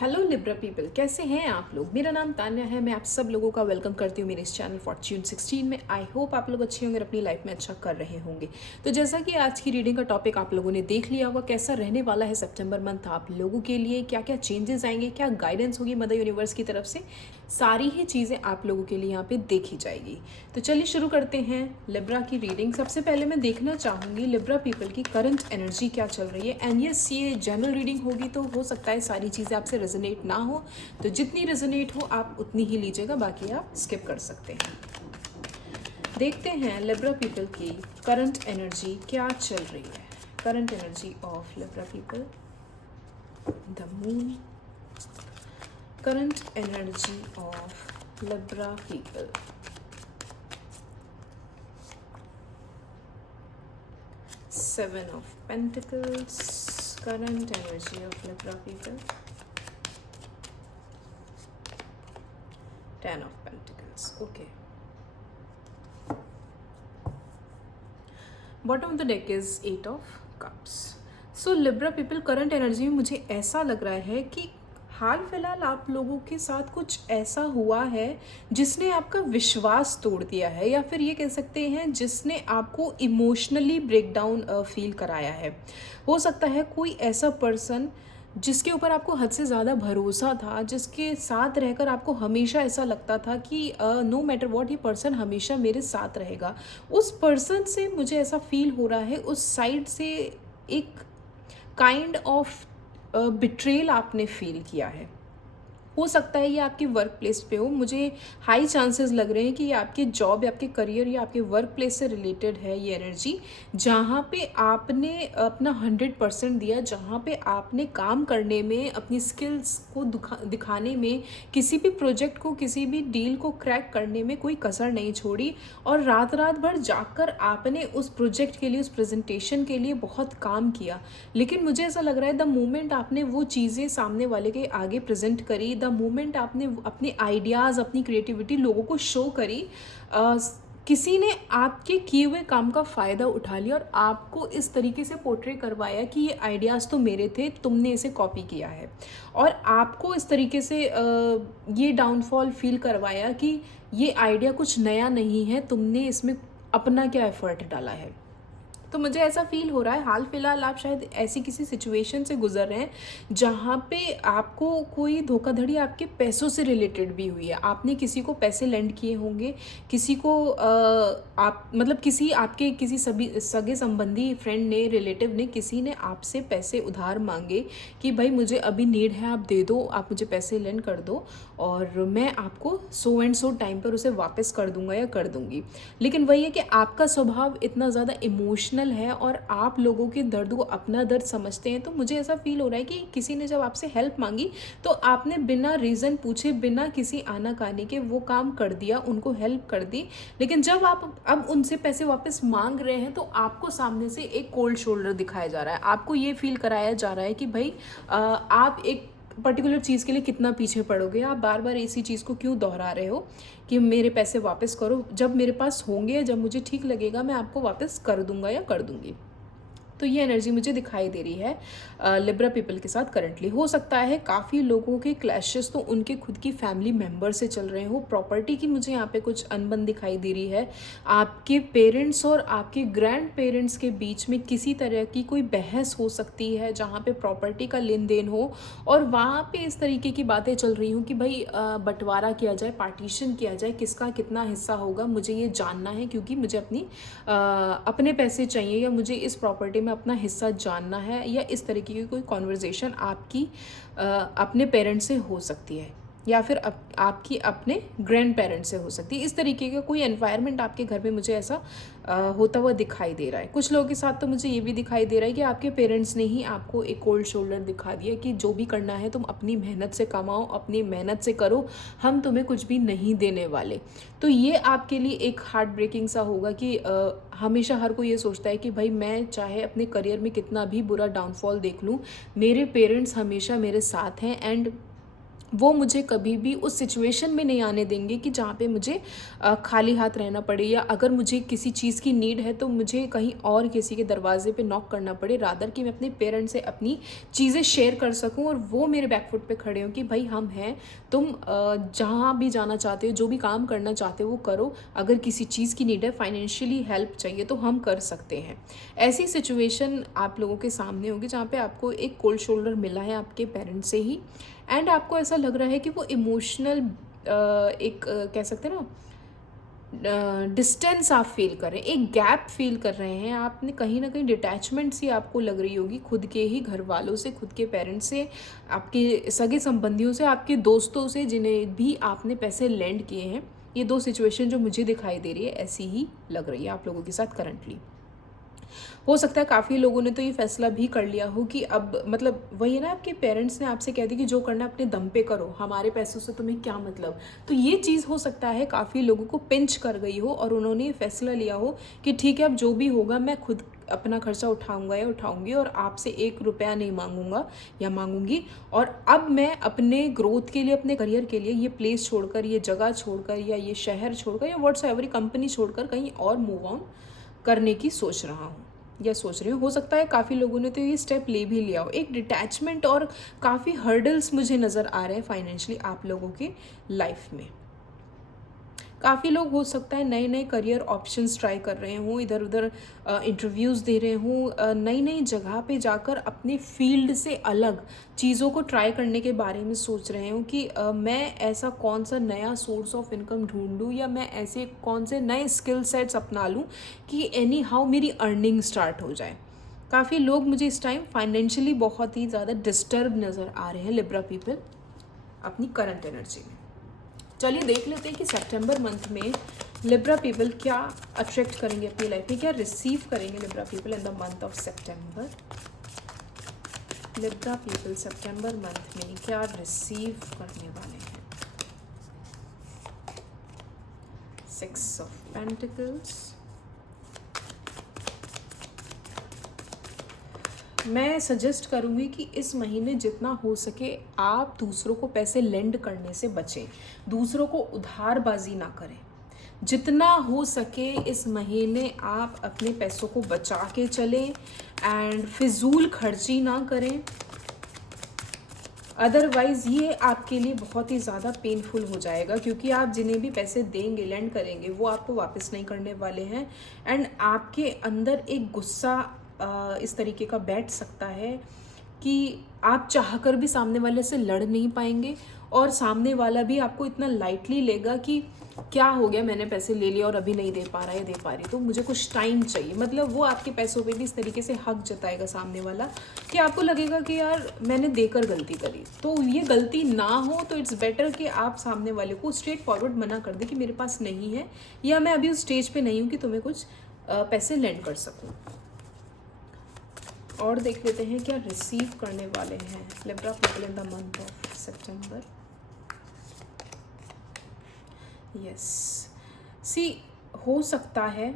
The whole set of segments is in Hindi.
हेलो लिब्रा पीपल, कैसे हैं आप लोग। मेरा नाम तान्या है। मैं आप सब लोगों का वेलकम करती हूँ मेरे इस चैनल फॉर्च्यून 16 में। आई होप आप लोग अच्छे होंगे और अपनी लाइफ में अच्छा कर रहे होंगे। तो जैसा कि आज की रीडिंग का टॉपिक आप लोगों ने देख लिया होगा, कैसा रहने वाला है सितंबर मंथ आप लोगों के लिए, क्या क्या चेंजेस आएंगे, क्या गाइडेंस होगी मदर यूनिवर्स की तरफ से, सारी ही चीज़ें आप लोगों के लिए यहाँ पे देखी जाएगी। तो चलिए शुरू करते हैं लिब्रा की रीडिंग। सबसे पहले मैं देखना चाहूँगी लिब्रा पीपल की करंट एनर्जी क्या चल रही है। एंड यस, ये जनरल रीडिंग होगी तो हो सकता है सारी चीज़ें आपसे रेजोनेट ना हो, तो जितनी रेजोनेट हो आप उतनी ही लीजिएगा, बाकी आप स्किप कर सकते हैं। देखते हैं लिब्रा पीपल की करंट एनर्जी क्या चल रही है। Current energy of Libra people, the moon. Current energy of Libra people, Seven of Pentacles. Current energy of Libra people, Ten of Pentacles. Okay. Bottom of the deck is Eight of Cups. So Libra people, current energy में मुझे ऐसा लग रहा है कि हाल फिलहाल आप लोगों के साथ कुछ ऐसा हुआ है जिसने आपका विश्वास तोड़ दिया है, या फिर ये कह सकते हैं जिसने आपको इमोशनली ब्रेकडाउन फील कराया है। हो सकता है कोई ऐसा पर्सन जिसके ऊपर आपको हद से ज़्यादा भरोसा था, जिसके साथ रहकर आपको हमेशा ऐसा लगता था कि नो मैटर वॉट, ये पर्सन हमेशा मेरे साथ रहेगा। उस पर्सन से मुझे ऐसा फील हो रहा है, उस साइड से एक काइंड ऑफ बिट्रेल आपने फील किया है। हो सकता है ये आपके वर्क प्लेस पे हो। मुझे हाई चांसेस लग रहे हैं कि ये आपके जॉब या आपके करियर या आपके वर्क प्लेस से रिलेटेड है ये एनर्जी, जहाँ पे आपने अपना 100% दिया, जहाँ पे आपने काम करने में, अपनी स्किल्स को दिखाने में, किसी भी प्रोजेक्ट को, किसी भी डील को क्रैक करने में कोई कसर नहीं छोड़ी, और रात रात भर जागकर आपने उस प्रोजेक्ट के लिए, उस प्रेजेंटेशन के लिए बहुत काम किया। लेकिन मुझे ऐसा लग रहा है द मोमेंट आपने वो चीज़ें सामने वाले के आगे प्रेजेंट करी, द मोमेंट आपने अपने आइडियाज़, अपनी क्रिएटिविटी लोगों को शो करी, किसी ने आपके किए हुए काम का फ़ायदा उठा लिया और आपको इस तरीके से पोर्ट्रे करवाया कि ये आइडियाज़ तो मेरे थे, तुमने इसे कॉपी किया है। और आपको इस तरीके से ये डाउनफॉल फील करवाया कि ये आइडिया कुछ नया नहीं है, तुमने इसमें अपना क्या एफर्ट डाला है। तो मुझे ऐसा फील हो रहा है हाल फिलहाल आप शायद ऐसी किसी सिचुएशन से गुजर रहे हैं जहाँ पे आपको कोई धोखाधड़ी आपके पैसों से रिलेटेड भी हुई है। आपने किसी को पैसे लेंड किए होंगे, किसी को आप मतलब किसी आपके किसी सगे संबंधी, फ्रेंड ने, रिलेटिव ने, किसी ने आपसे पैसे उधार मांगे कि भाई मुझे अभी नीड है, आप दे दो, आप मुझे पैसे लेंड कर दो और मैं आपको सो एंड सो टाइम पर उसे वापस कर दूंगा या कर दूंगी। लेकिन वही है कि आपका स्वभाव इतना ज़्यादा इमोशनल है और आप लोगों के दर्द को अपना दर्द समझते हैं। तो मुझे ऐसा फील हो रहा है कि किसी ने जब आपसे हेल्प मांगी तो आपने बिना रीज़न पूछे, बिना किसी आनाकानी के वो काम कर दिया, उनको हेल्प कर दी। लेकिन जब आप अब उनसे पैसे वापस मांग रहे हैं तो आपको सामने से एक कोल्ड शोल्डर दिखाया जा रहा है। आपको ये फील कराया जा रहा है कि भाई आप एक पर्टिकुलर चीज़ के लिए कितना पीछे पड़ोगे, आप बार बार इसी चीज़ को क्यों दोहरा रहे हो कि मेरे पैसे वापस करो, जब मेरे पास होंगे, जब मुझे ठीक लगेगा मैं आपको वापस कर दूंगा या कर दूंगी। तो ये एनर्जी मुझे दिखाई दे रही है लिब्रा पीपल के साथ करंटली। हो सकता है काफ़ी लोगों के क्लैशेस तो उनके खुद की फैमिली मेम्बर से चल रहे हो। प्रॉपर्टी की मुझे यहाँ पे कुछ अनबन दिखाई दे रही है। आपके पेरेंट्स और आपके ग्रैंड पेरेंट्स के बीच में किसी तरह की कोई बहस हो सकती है जहाँ पे प्रॉपर्टी का लेन देन हो, और वहाँ पे इस तरीके की बातें चल रही हूँ कि भाई बंटवारा किया जाए, पार्टीशन किया जाए, किसका कितना हिस्सा होगा, मुझे ये जानना है क्योंकि मुझे अपने पैसे चाहिए, या मुझे इस प्रॉपर्टी में अपना हिस्सा जानना है, या इस तरीके की कोई कॉन्वर्जेशन आपकी अपने पेरेंट्स से हो सकती है, या फिर आपकी अपने ग्रैंड पेरेंट्स से हो सकती है। इस तरीके का कोई एनवायरनमेंट आपके घर में मुझे ऐसा होता हुआ दिखाई दे रहा है। कुछ लोगों के साथ तो मुझे ये भी दिखाई दे रहा है कि आपके पेरेंट्स ने ही आपको एक कोल्ड शोल्डर दिखा दिया कि जो भी करना है तुम अपनी मेहनत से कमाओ, अपनी मेहनत से करो, हम तुम्हें कुछ भी नहीं देने वाले। तो ये आपके लिए एक हार्ट ब्रेकिंग सा होगा कि हमेशा हर कोई ये सोचता है कि भाई मैं चाहे अपने करियर में कितना भी बुरा डाउनफॉल देख लूँ, मेरे पेरेंट्स हमेशा मेरे साथ हैं, एंड वो मुझे कभी भी उस सिचुएशन में नहीं आने देंगे कि जहाँ पे मुझे खाली हाथ रहना पड़े, या अगर मुझे किसी चीज़ की नीड है तो मुझे कहीं और किसी के दरवाजे पे नॉक करना पड़े। रादर कि मैं अपने पेरेंट्स से अपनी चीज़ें शेयर कर सकूं और वो मेरे बैकफुट पे खड़े हों कि भाई हम हैं, तुम जहाँ भी जाना चाहते हो, जो भी काम करना चाहते हो वो करो, अगर किसी चीज़ की नीड है, फाइनेंशियली हेल्प चाहिए तो हम कर सकते हैं। ऐसी सिचुएशन आप लोगों के सामने होगी जहाँ पे आपको एक कोल्ड शोल्डर मिला है आपके पेरेंट्स से ही, एंड आपको ऐसा लग रहा है कि वो इमोशनल एक कह सकते हैं ना डिस्टेंस आप फील कर रहे हैं, एक गैप फील कर रहे हैं, आपने कहीं ना कहीं डिटैचमेंट सी आपको लग रही होगी खुद के ही घर वालों से, खुद के पेरेंट्स से, आपके सगे संबंधियों से, आपके दोस्तों से जिन्हें भी आपने पैसे लेंड किए हैं। ये दो सिचुएशन जो मुझे दिखाई दे रही है ऐसी ही लग रही है आप लोगों के साथ करंटली। हो सकता है काफ़ी लोगों ने तो ये फैसला भी कर लिया हो कि अब मतलब वही है ना, आपके पेरेंट्स ने आपसे कह दी कि जो करना अपने दम पे करो, हमारे पैसों से तुम्हें क्या मतलब। तो ये चीज़ हो सकता है काफ़ी लोगों को पिंच कर गई हो और उन्होंने ये फैसला लिया हो कि ठीक है अब जो भी होगा मैं खुद अपना खर्चा उठाऊंगा या उठाऊंगी और आपसे 1 रुपया नहीं मांगूंगा या मांगूंगी, और अब मैं अपने ग्रोथ के लिए, अपने करियर के लिए ये प्लेस छोड़कर, ये जगह छोड़कर, या ये शहर छोड़कर, या व्हाट्सएवर कंपनी छोड़कर कहीं और मूव ऑन करने की सोच रहा हूँ या सोच रही हूँ। हो सकता है काफ़ी लोगों ने तो ये स्टेप ले भी लिया हो। एक डिटैचमेंट और काफ़ी हर्डल्स मुझे नज़र आ रहे हैं फाइनेंशियली आप लोगों के लाइफ में। काफ़ी लोग हो सकता है नए नए करियर ऑप्शंस ट्राई कर रहे हों, इधर उधर इंटरव्यूज़ दे रहे हों, नई नई जगह पे जाकर अपने फील्ड से अलग चीज़ों को ट्राई करने के बारे में सोच रहे हों कि मैं ऐसा कौन सा नया सोर्स ऑफ इनकम ढूंढूं, या मैं ऐसे कौन से नए स्किल सेट्स अपना लूं कि एनी हाउ मेरी अर्निंग स्टार्ट हो जाए। काफ़ी लोग मुझे इस टाइम फाइनेंशियली बहुत ही ज़्यादा डिस्टर्ब नज़र आ रहे हैं लिब्रा पीपल अपनी करंट एनर्जी में। चलिए देख लेते हैं कि सितंबर मंथ में लिब्रा पीपल क्या अट्रैक्ट करेंगे अपनी लाइफ में, क्या रिसीव करेंगे Libra people in the month of September. Libra people September month में क्या रिसीव करने वाले हैं। 6 ऑफ पेंटिकल्स। मैं सजेस्ट करूँगी कि इस महीने जितना हो सके आप दूसरों को पैसे लेंड करने से बचें, दूसरों को उधारबाजी ना करें। जितना हो सके इस महीने आप अपने पैसों को बचा के चलें एंड फिजूल खर्ची ना करें, अदरवाइज़ ये आपके लिए बहुत ही ज़्यादा पेनफुल हो जाएगा, क्योंकि आप जिन्हें भी पैसे देंगे, लेंड करेंगे, वो आपको वापस नहीं करने वाले हैं। एंड आपके अंदर एक गुस्सा इस तरीके का बैठ सकता है कि आप चाहकर भी सामने वाले से लड़ नहीं पाएंगे, और सामने वाला भी आपको इतना लाइटली लेगा कि क्या हो गया, मैंने पैसे ले लिए और अभी नहीं दे पा रहा है, दे पा रही तो मुझे कुछ टाइम चाहिए। मतलब वो आपके पैसों पे भी इस तरीके से हक जताएगा सामने वाला कि आपको लगेगा कि यार मैंने देकर गलती करी। तो ये गलती ना हो तो इट्स बेटर कि आप सामने वाले को स्ट्रेट फॉरवर्ड मना कर दे कि मेरे पास नहीं है, या मैं अभी उस स्टेज पे नहीं हूँ कि तुम्हें कुछ पैसे लेंड कर सकूँ। और देख लेते हैं क्या रिसीव करने वाले हैं Libra people in the month of September. Yes, सी हो सकता है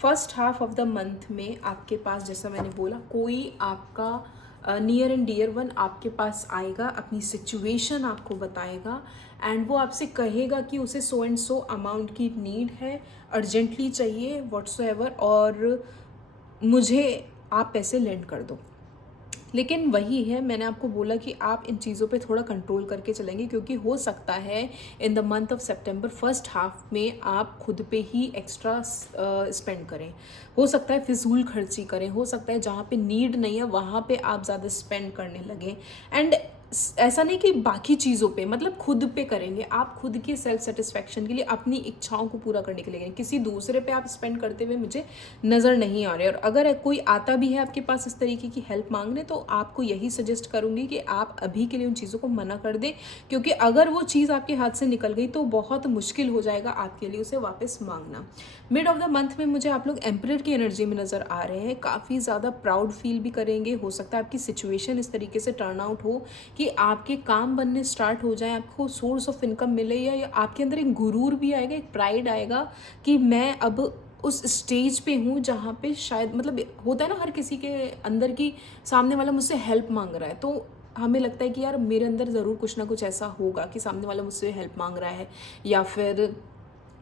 first half of the month में आपके पास, जैसा मैंने बोला, कोई आपका नियर एंड डियर वन आपके पास आएगा, अपनी सिचुएशन आपको बताएगा एंड वो आपसे कहेगा कि उसे सो एंड सो अमाउंट की नीड है, अर्जेंटली चाहिए व्हाट्सोएवर, और मुझे आप पैसे लेंड कर दो। लेकिन वही है, मैंने आपको बोला कि आप इन चीज़ों पे थोड़ा कंट्रोल करके चलेंगे, क्योंकि हो सकता है इन the month of September first half में आप खुद पे ही एक्स्ट्रा स्पेंड करें, हो सकता है फिजूल खर्ची करें, हो सकता है जहाँ पे नीड नहीं है वहाँ पे आप ज़्यादा स्पेंड करने लगें। एंड ऐसा नहीं कि बाकी चीज़ों पे, मतलब खुद पे करेंगे, आप खुद की सेल्फ सेटिस्फैक्शन के लिए, अपनी इच्छाओं को पूरा करने के लिए करेंगे। किसी दूसरे पे आप स्पेंड करते हुए मुझे नज़र नहीं आ रहे। और अगर कोई आता भी है आपके पास इस तरीके की हेल्प मांगने, तो आपको यही सजेस्ट करूँगी कि आप अभी के लिए उन चीज़ों को मना कर दें, क्योंकि अगर वो चीज़ आपके हाथ से निकल गई तो बहुत मुश्किल हो जाएगा आपके लिए उसे वापस मांगना। मिड ऑफ द मंथ में मुझे आप लोग एम्परर की एनर्जी में नज़र आ रहे हैं, काफ़ी ज़्यादा प्राउड फील भी करेंगे। हो सकता है आपकी सिचुएशन इस तरीके से टर्न आउट हो कि आपके काम बनने स्टार्ट हो जाए, आपको सोर्स ऑफ इनकम मिले, या आपके अंदर एक गुरूर भी आएगा, एक प्राइड आएगा कि मैं अब उस स्टेज पे हूँ जहाँ पे शायद, मतलब होता है ना हर किसी के अंदर की सामने वाला मुझसे हेल्प मांग रहा है, तो हमें लगता है कि यार मेरे अंदर ज़रूर कुछ ना कुछ ऐसा होगा कि सामने वाला मुझसे हेल्प मांग रहा है, या फिर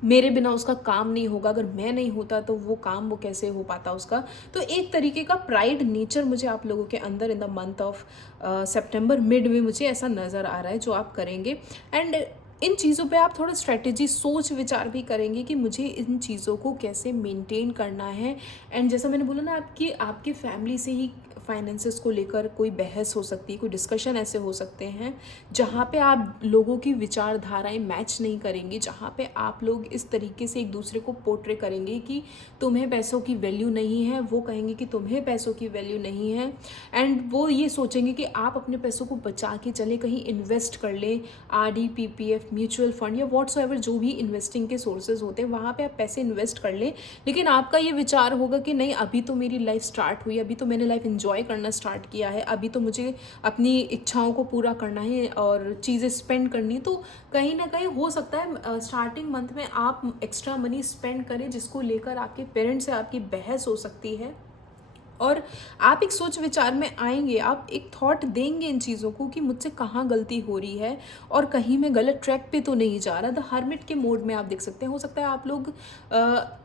मेरे बिना उसका काम नहीं होगा, अगर मैं नहीं होता तो वो काम वो कैसे हो पाता उसका। तो एक तरीके का प्राइड नेचर मुझे आप लोगों के अंदर इन the month of September mid में मुझे ऐसा नज़र आ रहा है जो आप करेंगे। एंड इन चीज़ों पे आप थोड़ा स्ट्रेटेजी सोच विचार भी करेंगे कि मुझे इन चीज़ों को कैसे मेंटेन करना है। एंड जैसा मैंने बोला ना, आपकी फैमिली से ही फाइनेंसेस को लेकर कोई बहस हो सकती है, कोई डिस्कशन ऐसे हो सकते हैं जहाँ पे आप लोगों की विचारधाराएं मैच नहीं करेंगी, जहाँ पे आप लोग इस तरीके से एक दूसरे को पोर्ट्रे करेंगे कि तुम्हें पैसों की वैल्यू नहीं है, वो कहेंगे कि तुम्हें पैसों की वैल्यू नहीं है। एंड वो ये सोचेंगे कि आप अपने पैसों को बचा के चले, कहीं इन्वेस्ट कर लें, RD PPF म्यूचुअल फंड या व्हाट्सएवर जो भी इन्वेस्टिंग के सोर्सेज होते हैं वहाँ पे आप पैसे इन्वेस्ट कर लें। लेकिन आपका ये विचार होगा कि नहीं, अभी तो मेरी लाइफ स्टार्ट हुई, अभी तो मैंने लाइफ एंजॉय करना स्टार्ट किया है, अभी तो मुझे अपनी इच्छाओं को पूरा करना है और चीज़ें स्पेंड करनी। तो कहीं ना कहीं हो सकता है स्टार्टिंग मंथ में आप एक्स्ट्रा मनी स्पेंड करें, जिसको लेकर आपके पेरेंट्स से आपकी बहस हो सकती है और आप एक सोच विचार में आएंगे, आप एक थॉट देंगे इन चीज़ों को कि मुझसे कहाँ गलती हो रही है और कहीं मैं गलत ट्रैक पे तो नहीं जा रहा। द हर्मिट के मोड में आप देख सकते हैं, हो सकता है आप लोग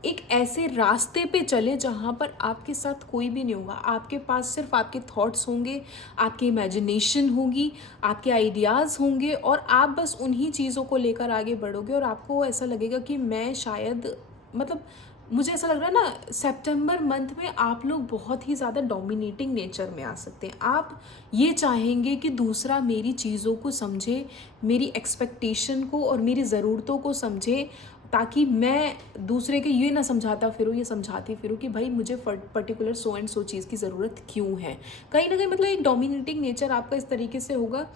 एक ऐसे रास्ते पे चले जहाँ पर आपके साथ कोई भी नहीं होगा, आपके पास सिर्फ आपके थॉट्स होंगे, आपकी इमेजिनेशन होगी, आपके आइडियाज़ होंगे और आप बस उन्हीं चीज़ों को लेकर आगे बढ़ोगे। और आपको ऐसा लगेगा कि मैं शायद, मतलब मुझे ऐसा लग रहा है ना, सितंबर मंथ में आप लोग बहुत ही ज़्यादा डोमिनेटिंग नेचर में आ सकते हैं। आप ये चाहेंगे कि दूसरा मेरी चीज़ों को समझे, मेरी एक्सपेक्टेशन को और मेरी ज़रूरतों को समझे, ताकि मैं दूसरे के ये ना समझाता फिरूँ, ये समझाती फिरूँ कि भाई मुझे पर्टिकुलर सो एंड सो चीज़ की ज़रूरत क्यों है। कहीं ना कहीं मतलब एक डोमिनेटिंग नेचर आपका इस तरीके से होगा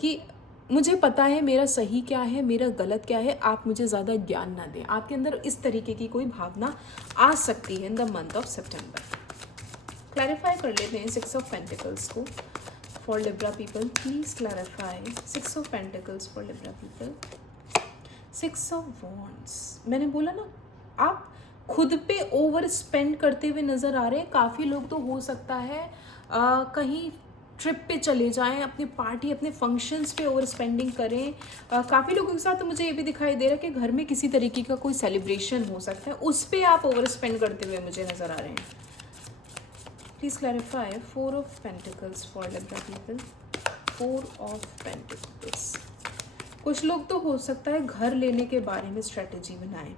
कि मुझे पता है मेरा सही क्या है, मेरा गलत क्या है, आप मुझे ज़्यादा ज्ञान ना दें। आपके अंदर इस तरीके की कोई भावना आ सकती है इन the month of September. Clarify कर लेते हैं 6 ऑफ पेंटिकल्स को for Libra people. Please clarify 6 of pentacles for Libra people. 6 of wands, मैंने बोला ना, आप खुद पे ओवर स्पेंड करते हुए नज़र आ रहे हैं। काफ़ी लोग तो हो सकता है कहीं ट्रिप पे चले जाएं, अपनी पार्टी, अपने फंक्शंस पे ओवर स्पेंडिंग करें। काफ़ी लोगों के साथ तो मुझे ये भी दिखाई दे रहा है कि घर में किसी तरीके का कोई सेलिब्रेशन हो सकता है, उस पे आप ओवर स्पेंड करते हुए मुझे नज़र आ रहे हैं। Please clarify 4 of pentacles for Libra people. 4 of pentacles, कुछ लोग तो हो सकता है घर लेने के बारे में स्ट्रेटेजी बनाएं।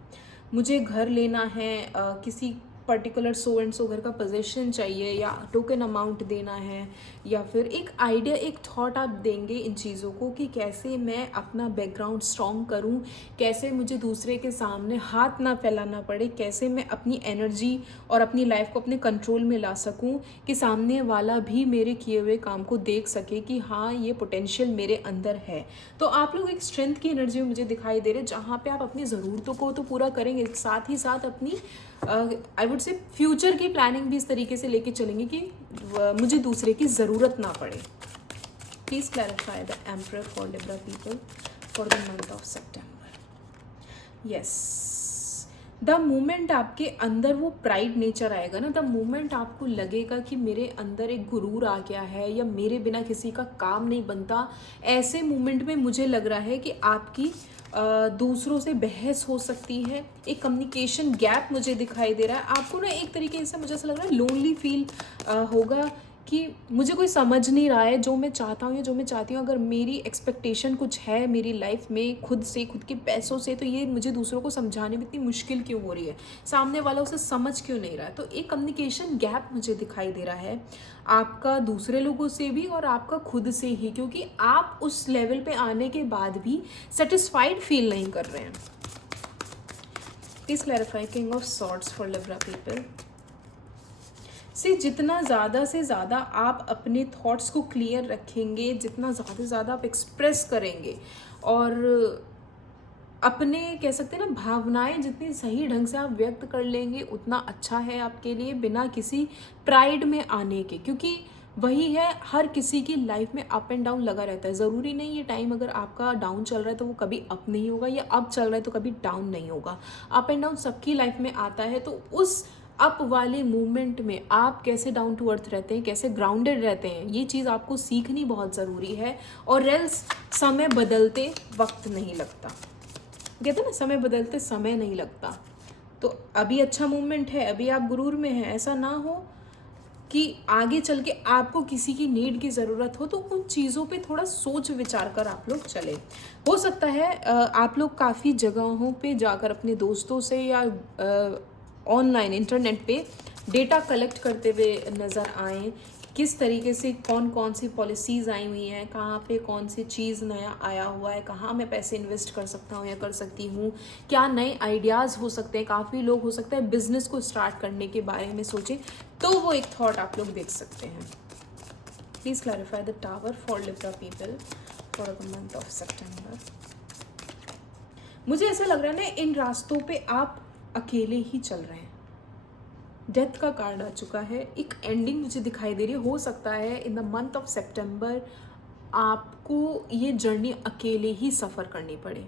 मुझे घर लेना है, किसी पर्टिकुलर सो एंड सो घर का पोजीशन चाहिए, या टोकन अमाउंट देना है, या फिर एक आइडिया, एक थॉट आप देंगे इन चीज़ों को कि कैसे मैं अपना बैकग्राउंड स्ट्रॉन्ग करूं, कैसे मुझे दूसरे के सामने हाथ ना फैलाना पड़े, कैसे मैं अपनी एनर्जी और अपनी लाइफ को अपने कंट्रोल में ला सकूं कि सामने वाला भी मेरे किए हुए काम को देख सके कि हाँ, ये पोटेंशियल मेरे अंदर है। तो आप लोग एक स्ट्रेंथ की एनर्जी में मुझे दिखाई दे रहे, जहाँ पे आप अपनी ज़रूरतों को तो पूरा करेंगे, साथ ही साथ अपनी आई वुड से फ्यूचर की प्लानिंग भी इस तरीके से लेके चलेंगे कि मुझे दूसरे की ज़रूरत ना पड़े। Please clarify the emperor for Libra people for the month of September. Yes, the moment आपके अंदर वो प्राइड नेचर आएगा ना, द मोमेंट आपको लगेगा कि मेरे अंदर एक गुरूर आ गया है या मेरे बिना किसी का काम नहीं बनता, ऐसे मोमेंट में मुझे लग रहा है कि आपकी दूसरों से बहस हो सकती है। एक कम्युनिकेशन गैप मुझे दिखाई दे रहा है। आपको ना एक तरीके से मुझे ऐसा लग रहा है लोनली फील होगा कि मुझे कोई समझ नहीं रहा है जो मैं चाहता हूँ या जो मैं चाहती हूँ। अगर मेरी एक्सपेक्टेशन कुछ है मेरी लाइफ में खुद से, खुद के पैसों से, तो ये मुझे दूसरों को समझाने में इतनी मुश्किल क्यों हो रही है, सामने वाला उसे समझ क्यों नहीं रहा है। तो एक कम्युनिकेशन गैप मुझे दिखाई दे रहा है आपका दूसरे लोगों से भी और आपका खुद से ही, क्योंकि आप उस लेवल पे आने के बाद भी सेटिस्फाइड फील नहीं कर रहे हैं। Please clarify king of swords for Libra people. से जितना ज़्यादा से ज़्यादा आप अपने थॉट्स को क्लियर रखेंगे, जितना ज़्यादा से ज़्यादा आप एक्सप्रेस करेंगे और अपने कह सकते हैं ना भावनाएं जितनी सही ढंग से आप व्यक्त कर लेंगे, उतना अच्छा है आपके लिए, बिना किसी प्राइड में आने के। क्योंकि वही है, हर किसी की लाइफ में अप एंड डाउन लगा रहता है। ज़रूरी नहीं ये टाइम अगर आपका डाउन चल रहा है तो वो कभी अप नहीं होगा, या अप चल रहा है तो कभी डाउन नहीं होगा। अप एंड डाउन सबकी लाइफ में आता है। तो उस अप वाले मूवमेंट में आप कैसे डाउन टू अर्थ रहते हैं, कैसे ग्राउंडेड रहते हैं, ये चीज़ आपको सीखनी बहुत ज़रूरी है। और एल्स समय बदलते वक्त नहीं लगता, कहते हैं ना समय बदलते समय नहीं लगता। तो अभी अच्छा मूवमेंट है, अभी आप गुरूर में हैं, ऐसा ना हो कि आगे चल के आपको किसी की नीड की ज़रूरत हो, तो उन चीज़ों पे थोड़ा सोच विचार कर आप लोग चले। हो सकता है आप लोग काफ़ी जगहों पे जाकर अपने दोस्तों से या ऑनलाइन इंटरनेट पे डेटा कलेक्ट करते हुए नज़र आएँ, किस तरीके से कौन कौन सी पॉलिसीज़ आई हुई हैं, कहाँ पे कौन सी चीज़ नया आया हुआ है, कहाँ मैं पैसे इन्वेस्ट कर सकता हूँ या कर सकती हूँ, क्या नए आइडियाज़ हो सकते हैं। काफ़ी लोग हो सकता है बिजनेस को स्टार्ट करने के बारे में सोचें, तो वो एक थॉट आप लोग देख सकते हैं। Please clarify the tower for Libra people for the month of September. मुझे ऐसा लग रहा है ना, इन रास्तों पे आप अकेले ही चल रहे हैं। डेथ का कार्ड आ चुका है, एक एंडिंग मुझे दिखाई दे रही है। हो सकता है इन द मंथ ऑफ सितंबर आपको ये जर्नी अकेले ही सफ़र करनी पड़े।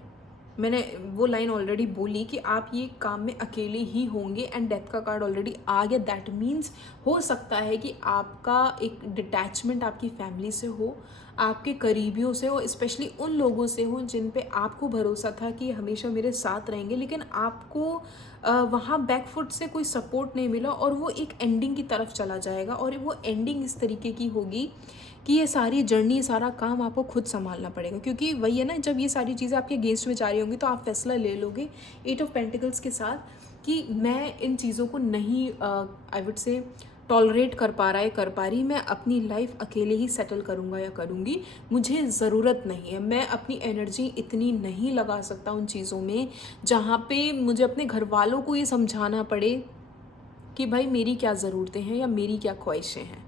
मैंने वो लाइन ऑलरेडी बोली कि आप ये काम में अकेले ही होंगे, एंड डेथ का कार्ड ऑलरेडी आ गया। दैट मीन्स हो सकता है कि आपका एक डिटैचमेंट आपकी फैमिली से हो, आपके करीबियों से हो, स्पेशली उन लोगों से हो जिन पे आपको भरोसा था कि हमेशा मेरे साथ रहेंगे, लेकिन आपको वहाँ बैकफुट से कोई सपोर्ट नहीं मिला और वो एक एंडिंग की तरफ चला जाएगा। और वो एंडिंग इस तरीके की होगी कि ये सारी जर्नी, सारा काम आपको खुद संभालना पड़ेगा, क्योंकि वही है ना, जब ये सारी चीज़ें आपके अगेंस्ट में जा रही होंगी तो आप फैसला ले लोगे 8 ऑफ पेंटिकल्स के साथ कि मैं इन चीज़ों को नहीं आई वुड से टॉलरेट कर पा रहा है, कर पा रही, मैं अपनी लाइफ अकेले ही सेटल करूँगा या करूँगी, मुझे ज़रूरत नहीं है, मैं अपनी एनर्जी इतनी नहीं लगा सकता उन चीज़ों में जहाँ पे मुझे अपने घर वालों को ये समझाना पड़े कि भाई मेरी क्या ज़रूरतें हैं या मेरी क्या ख्वाहिशें हैं।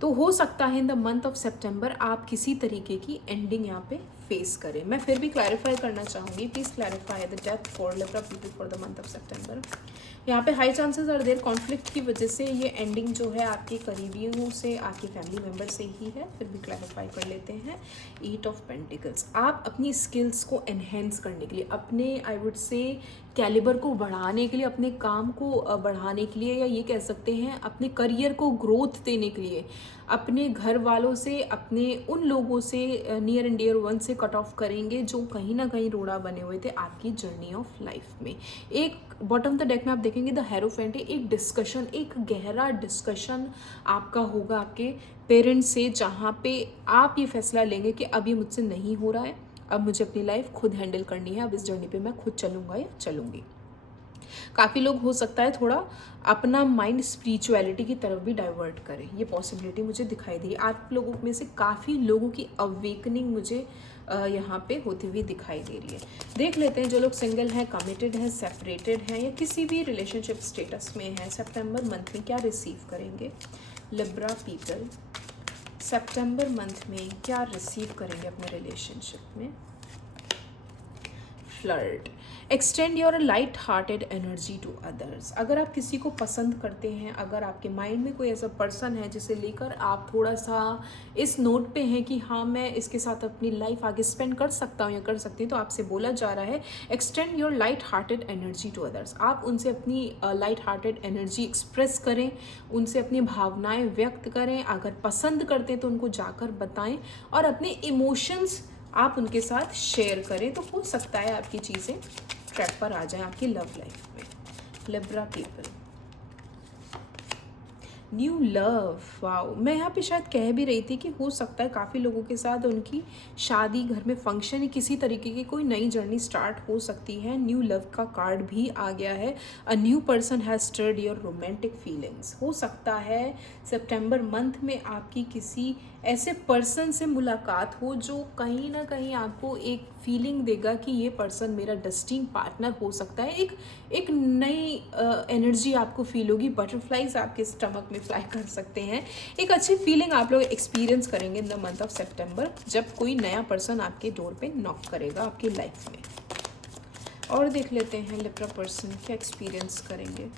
तो हो सकता है इन द मंथ ऑफ सितंबर आप किसी तरीके की एंडिंग यहाँ पे फेस करें। मैं फिर भी क्लैरिफाई करना चाहूँगी, please clarify the death for Libra people for the month of September. यहाँ पे high chances are there conflict की वजह से ये एंडिंग जो है आपके करीबियों से, आपके फैमिली मेम्बर से ही है। फिर भी क्लैरिफाई कर लेते हैं। 8 ऑफ पेंटिकल्स, आप अपनी स्किल्स को एनहेंस करने के लिए, अपने आई वुड से कैलिबर को बढ़ाने के लिए, अपने काम को बढ़ाने के लिए, या ये कह सकते हैं अपने करियर को ग्रोथ देने के लिए, अपने घर वालों से, अपने उन लोगों से, नियर एंड डियर वन से कट ऑफ करेंगे जो कहीं ना कहीं रोड़ा बने हुए थे आपकी जर्नी ऑफ लाइफ में। एक बॉटम द डेक में आप देखेंगे द हेरोफेंट, एक डिस्कशन, एक गहरा डिस्कशन आपका होगा आपके पेरेंट्स से, जहाँ पे आप ये फैसला लेंगे कि अब ये मुझसे नहीं हो रहा है, अब मुझे अपनी लाइफ खुद हैंडल करनी है, अब इस जर्नी पे मैं खुद चलूँगा या चलूँगी। काफ़ी लोग हो सकता है थोड़ा अपना माइंड स्पिरिचुअलिटी की तरफ भी डाइवर्ट करें, ये पॉसिबिलिटी मुझे दिखाई दी। आप लोगों में से काफ़ी लोगों की अवेकनिंग मुझे यहाँ पे होती हुई दिखाई दे रही है। देख लेते हैं जो लोग सिंगल हैं, कमिटेड हैं, सेपरेटेड हैं या किसी भी रिलेशनशिप स्टेटस में हैं, सितंबर मंथ में क्या रिसीव करेंगे लिब्रा पीपल। सितंबर मंथ में क्या रिसीव करेंगे अपने रिलेशनशिप में। Flirt, extend your light hearted energy to others. अगर आप किसी को पसंद करते हैं, अगर आपके माइंड में कोई ऐसा पर्सन है जिसे लेकर आप थोड़ा सा इस नोट पे हैं कि हाँ मैं इसके साथ अपनी लाइफ आगे स्पेंड कर सकता हूँ या कर सकती हूँ, तो आपसे बोला जा रहा है extend your light hearted energy to others. आप उनसे अपनी लाइट हार्टेड एनर्जी एक्सप्रेस करें, उनसे अपनी भावनाएं व्यक्त करें, अगर पसंद करते हैं तो उनको जाकर बताएं और अपने इमोशंस आप उनके साथ शेयर करें। तो हो सकता है आपकी चीज़ें ट्रैक पर आ जाएं आपकी लव लाइफ में। Libra people, new love, wow. मैं यहाँ पे शायद कह भी रही थी कि हो सकता है काफ़ी लोगों के साथ उनकी शादी, घर में फंक्शन या किसी तरीके की कोई नई जर्नी स्टार्ट हो सकती है। न्यू लव का कार्ड भी आ गया है। A new person has stirred your romantic feelings. हो सकता है सितंबर मंथ में आपकी किसी ऐसे पर्सन से मुलाकात हो जो कहीं ना कहीं आपको एक फीलिंग देगा कि ये पर्सन मेरा डेस्टिनी पार्टनर हो सकता है। एक नई एनर्जी आपको फील होगी, बटरफ्लाइज आपके स्टमक में फ्लाई कर सकते हैं। एक अच्छी फीलिंग आप लोग एक्सपीरियंस करेंगे इन द मंथ ऑफ सितंबर जब कोई नया पर्सन आपके डोर पे नॉक करेगा आपकी लाइफ में। और देख लेते हैं लिब्रा पर्सन क्या एक्सपीरियंस करेंगे।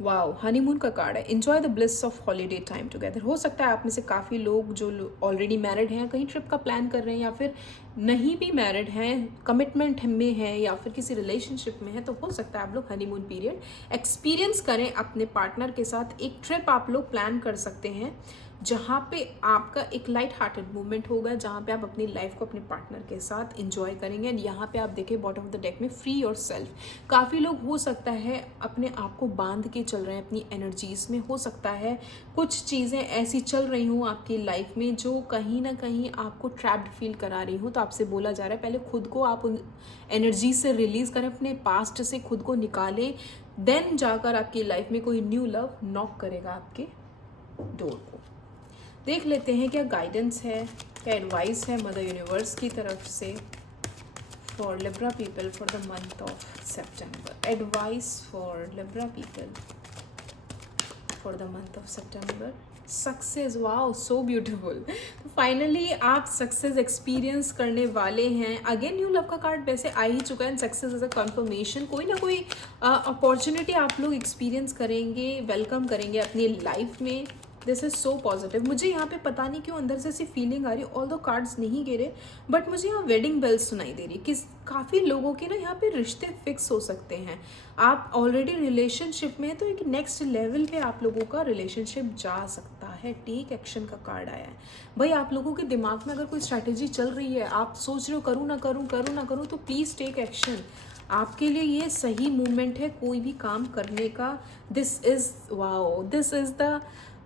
वाओ, हनीमून का कार्ड है। Enjoy the bliss of holiday time together. हो सकता है आप में से काफ़ी लोग जो ऑलरेडी मैरिड हैं कहीं ट्रिप का प्लान कर रहे हैं, या फिर नहीं भी मैरिड हैं, कमिटमेंट में हैं, या फिर किसी रिलेशनशिप में है, तो हो सकता है आप लोग हनीमून पीरियड एक्सपीरियंस करें अपने पार्टनर के साथ। एक ट्रिप आप लोग प्लान कर सकते हैं जहाँ पे आपका एक लाइट हार्टेड मूवमेंट होगा, जहाँ पे आप अपनी लाइफ को अपने पार्टनर के साथ एंजॉय करेंगे। एंड यहाँ पे आप देखें बॉटम ऑफ द डेक में फ्री योर सेल्फ। काफ़ी लोग हो सकता है अपने आप को बांध के चल रहे हैं अपनी एनर्जीज में। हो सकता है कुछ चीज़ें ऐसी चल रही हों आपकी लाइफ में जो कहीं ना कहीं आपको ट्रैप्ड फील करा रही हो। तो आपसे बोला जा रहा है पहले खुद को आप उन एनर्जी से रिलीज़ करें, अपने पास्ट से खुद को निकालें, देन जाकर आपकी लाइफ में कोई न्यू लव नॉक करेगा आपके डोर को। देख लेते हैं क्या गाइडेंस है, क्या एडवाइस है मदर यूनिवर्स की तरफ से for Libra people for the month of September. Advice for Libra people for the month of September. Success, wow so beautiful. Finally आप सक्सेस एक्सपीरियंस करने वाले हैं। अगेन न्यू लव का कार्ड वैसे आ ही चुका है। Success is a confirmation. कोई ना कोई अपॉर्चुनिटी आप लोग एक्सपीरियंस करेंगे, वेलकम करेंगे अपनी लाइफ में। This is so positive. मुझे यहाँ पे पता नहीं क्यों अंदर से ऐसी फीलिंग आ रही है, ऑल दो कार्ड्स नहीं गिरे, बट मुझे यहाँ वेडिंग बेल्स सुनाई दे रही है कि काफ़ी लोगों के ना यहाँ पे रिश्ते फिक्स हो सकते हैं। आप ऑलरेडी रिलेशनशिप में हैं तो एक नेक्स्ट लेवल पे आप लोगों का रिलेशनशिप जा सकता है। टेक एक्शन का कार्ड आया है। भाई आप लोगों के दिमाग में अगर कोई स्ट्रैटेजी चल रही है, आप सोच रहे हो करूँ ना करूँ करूँ ना करूँ, तो प्लीज़ टेक एक्शन। आपके लिए ये सही मूवमेंट है कोई भी काम करने का। This is wow, this is the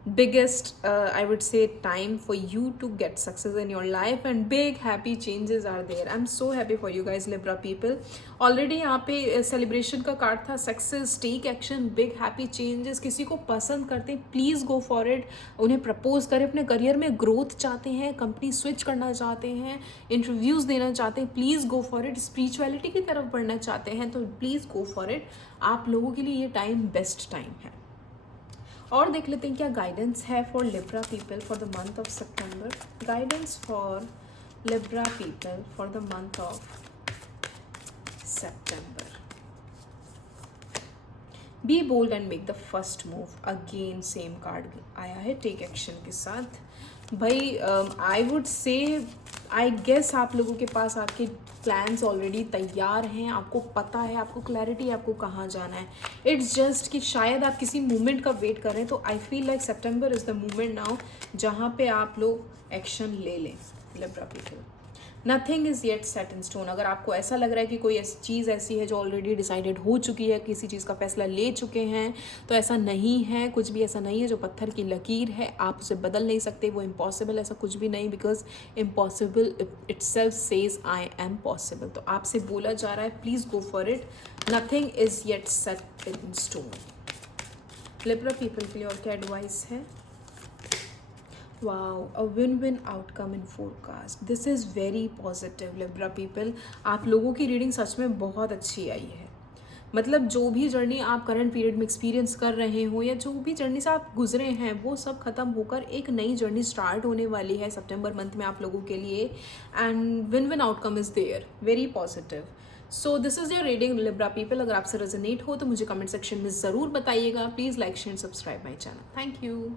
biggest I would say time for you to get success in your life, and big happy changes are there. I'm so happy for you guys Libra people. Already यहाँ पे celebration का कार्ड था, success, take action, big happy changes. किसी को पसंद करते हैं प्लीज़ गो फॉर इट। उन्हें प्रपोज करें, अपने करियर में ग्रोथ चाहते हैं, कंपनी स्विच करना चाहते हैं, इंटरव्यूज़ देना चाहते हैं, please go for it. Spirituality की तरफ बढ़ना चाहते हैं तो प्लीज़ गो फॉर इट। आप लोगों के लिए ये टाइम बेस्ट टाइम है। और देख लेते हैं क्या गाइडेंस है for Libra people for the month of September. Guidance for Libra people for the month of September. Be bold and make the first move. Again same card आया है टेक एक्शन के साथ। भाई I would say I guess आप लोगों के पास आपके प्लान्स ऑलरेडी तैयार हैं, आपको पता है, आपको क्लैरिटी है आपको कहाँ जाना है। इट्स जस्ट कि शायद आप किसी मूवमेंट का वेट कर रहे हैं। तो I feel like September is the movement now जहाँ पे आप लोग एक्शन ले लें Libra people. Nothing is yet set in stone. अगर आपको ऐसा लग रहा है कि कोई चीज़ ऐसी है जो ऑलरेडी डिसाइडेड हो चुकी है, किसी चीज़ का फैसला ले चुके हैं, तो ऐसा नहीं है। कुछ भी ऐसा नहीं है जो पत्थर की लकीर है, आप उसे बदल नहीं सकते। वो इम्पॉसिबल, ऐसा कुछ भी नहीं, because impossible itself says I am possible. तो आपसे बोला जा रहा है please go for it. Nothing is yet set in stone. Libra people के लिए और क्या एडवाइस है? Wow, a win win outcome in forecast. This is very positive Libra people. आप लोगों की रीडिंग सच में बहुत अच्छी आई है। मतलब जो भी जर्नी आप करंट पीरियड में एक्सपीरियंस कर रहे हो, या जो भी जर्नी से आप गुजरे हैं, वो सब खत्म होकर एक नई जर्नी स्टार्ट होने वाली है सितंबर मंथ में आप लोगों के लिए। And win win outcome is there, very positive. So this is your reading Libra people. अगर आपसे रेजोनेट हो तो मुझे कमेंट सेक्शन में ज़रूर बताइएगा। Please like share subscribe my channel. Thank you.